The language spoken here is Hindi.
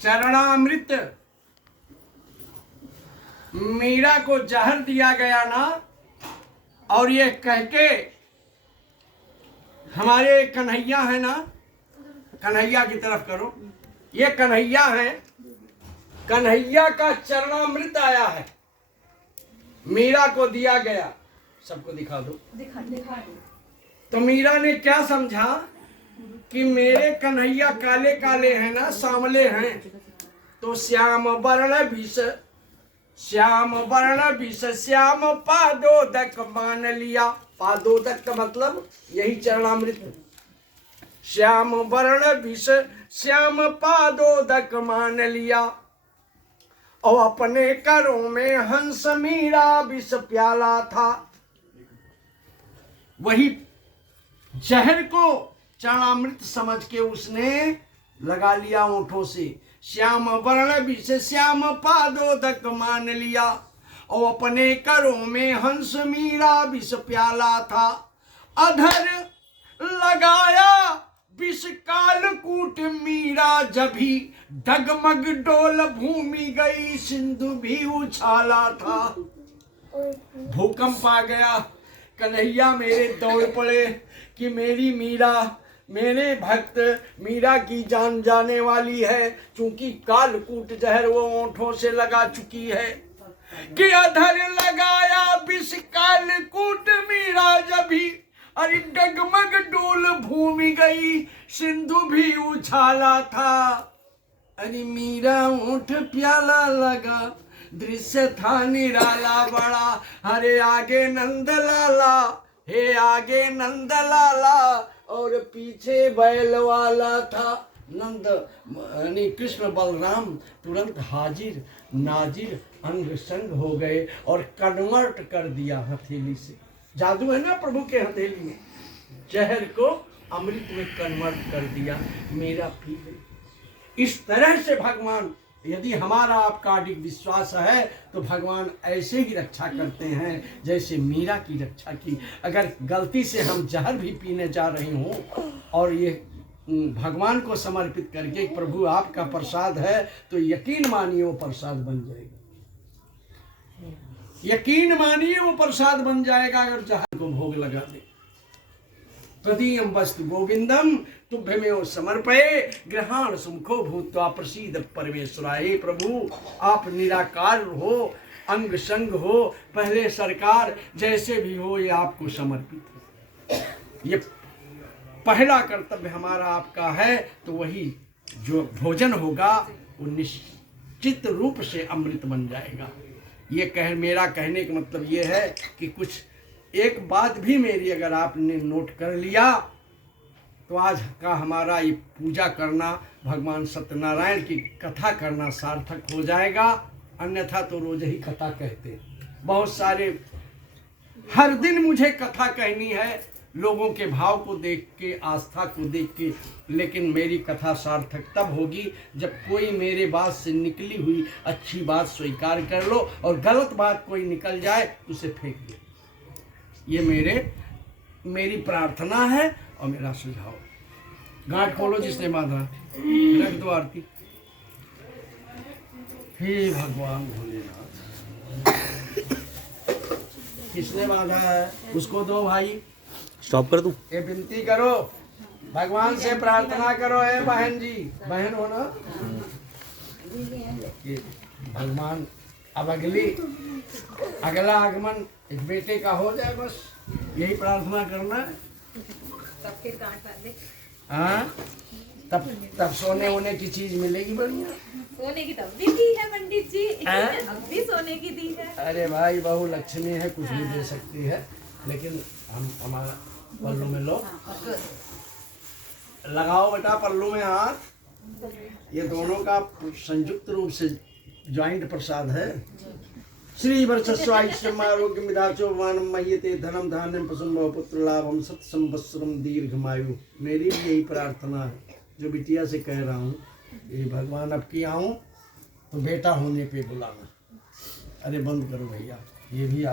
चरणामृत मीरा को जहर दिया गया ना, और ये कह के हमारे कन्हैया है ना, कन्हैया की तरफ करो, ये कन्हैया है, कन्हैया का चरणामृत आया है, मीरा को दिया गया। सबको दिखा दो, दिखा दो। तो मीरा ने क्या समझा कि मेरे कन्हैया काले काले हैं ना, सांवले हैं, तो श्याम वर्ण विष, श्याम वर्ण विष श्याम पादोदक मान लिया। पादोदक का मतलब यही चरणामृत। श्याम वर्ण विष श्याम पादोदक मान लिया, और अपने करों में हंस मीरा विष प्याला था। वही जहर को चरणामृत समझ के उसने लगा लिया होठों से। श्याम वर्ण विष श्याम पादोदक मान लिया, और अपने करों में हंस मीरा विष प्याला था। अधर लगाया विष कालकूट मीरा जभी, डगमग डोल भूमि गई सिंधु भी उछाला था। भूकंप आ गया, कन्हैया मेरे दौड़ पड़े कि मेरी मीरा, मेरे भक्त मीरा की जान जाने वाली है, क्योंकि कालकूट जहर वो ओंठों से लगा चुकी है। कि अधर लगाया विष कालकूट मीरा जभी, अरे डगमग डोल भूमि गई सिंधु भी उछाला था। अरे मीरा ऊंट प्याला लगा, दृश्य था निराला बड़ा, अरे आगे नंदलाला, हे आगे नंदलाला, और पीछे बैल वाला था। नंद यानी कृष्ण बलराम तुरंत हाजिर नाजिर अंग संग हो गए और कन्वर्ट कर दिया हथेली से। जादू है ना प्रभु के हथेली में, जहर को अमृत में कन्वर्ट कर दिया, मेरा पी गई। इस तरह से भगवान, यदि हमारा आपका अडिग विश्वास है तो भगवान ऐसे ही रक्षा करते हैं जैसे मीरा की रक्षा की। अगर गलती से हम जहर भी पीने जा रहे हों और ये भगवान को समर्पित करके प्रभु आपका प्रसाद है, तो यकीन मानिए वो प्रसाद बन जाएगा, यकीन मानिए वो प्रसाद बन जाएगा अगर जहर को भोग लगा दे। तदीयं वस्तु गोविंदम तुभ्यमेव समर्पये ग्रहण सुमुखो भूत्वा प्रसीद परमेश्वराय। प्रभु आप निराकार हो, अंग संग हो, पहले सरकार जैसे भी हो, ये आपको समर्पित है। ये पहला कर्तव्य हमारा आपका है, तो वही जो भोजन होगा वो निश्चित रूप से अमृत बन जाएगा। ये मेरा कहने का मतलब ये है कि कुछ एक बात भी मेरी अगर आपने नोट कर लिया तो आज का हमारा ये पूजा करना, भगवान सत्यनारायण की कथा करना सार्थक हो जाएगा। अन्यथा तो रोज ही कथा कहते, बहुत सारे हर दिन मुझे कथा कहनी है लोगों के भाव को देख के, आस्था को देख के, लेकिन मेरी कथा सार्थक तब होगी जब कोई मेरे बात से निकली हुई अच्छी बात स्वीकार कर लो और गलत बात कोई निकल जाए तो उसे फेंक दो। ये मेरी प्रार्थना है और मेरा सुझाव। गांठ खोलो जिसने बांधा, रख दो आरती। हे भगवान भोलेनाथ, किसने बांधा है उसको दो भाई। स्टॉप कर दूं? ये विनती करो, भगवान से प्रार्थना करो। है बहन जी, बहन हो ना, ये भगवान अब अगला आगमन एक बेटे का हो जाए, बस यही प्रार्थना करना है। हाँ, तब सोने होने की चीज मिलेगी बढ़िया। सोने की तब भी दी है पंडित जी, अब भी सोने की दी है। अरे भाई बहु लक्ष्मी है, कुछ भी दे सकती है, लेकिन हम हमारा पल्लू में लो, लगाओ बेटा पल्लू में हाथ। ये दोनों का संयुक्त रूप से ज्वाइंट प्रसाद है। श्री वर्षस्वायुष्यम आरोग्य मिदाचो मानम मह्यते धनम धान्यम पशुम पुत्र लाभम सत संवत्सरम दीर्घमायु। मेरी भी यही प्रार्थना है जो बिटिया से कह रहा हूँ, ये भगवान अब की आऊँ तो बेटा होने पे बुलाना। अरे बंद करो भैया, ये भी